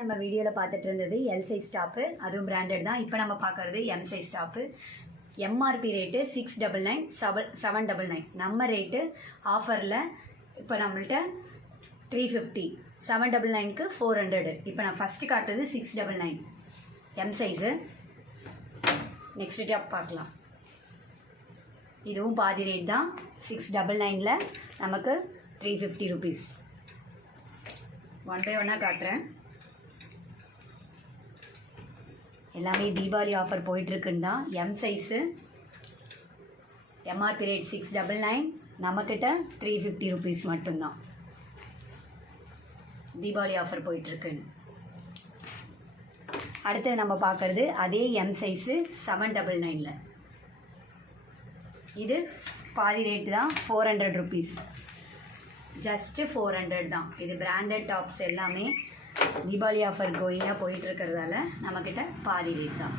நம்ம வீடியோவில் பார்த்துட்டு இருந்தது எல் சைஸ் டாப்பு, அதுவும் பிராண்டட் தான். இப்போ நம்ம பார்க்குறது M size top. MRP rate 699 799. நம்ம ரேட்டு ஆஃபரில் இப்போ நம்மள்கிட்ட 350. 799க்கு 400. இப்போ நான் ஃபஸ்ட்டு காட்டுறது 699 எம் சைஸு. நெக்ஸ்ட் டாப் பார்க்கலாம். இதுவும் பாதி ரேட் தான். 699ல் நமக்கு 350 ருபீஸ். ஒன் பை ஒன்னாக காட்டுறேன். எல்லாமே தீபாவளி ஆஃபர் போயிட்டுருக்குன்னு தான். எம் சைஸு எம்ஆர்பி ரேட் 699, நம்மக்கிட்ட 350 ருபீஸ் மட்டும்தான். தீபாவளி ஆஃபர் போயிட்டுருக்குன்னு. அடுத்து நம்ம பார்க்குறது அதே எம் சைஸு 799ல். இது பாதி ரேட்டு தான், 400 ருபீஸ். ஜஸ்ட்டு 400 தான். இது பிராண்டட் டாப்ஸ் எல்லாமே தீபாவளி ஆஃபர் கோயிங்காக போயிட்டுருக்கிறதால நம்மக்கிட்ட பாதி ரேட் தான்.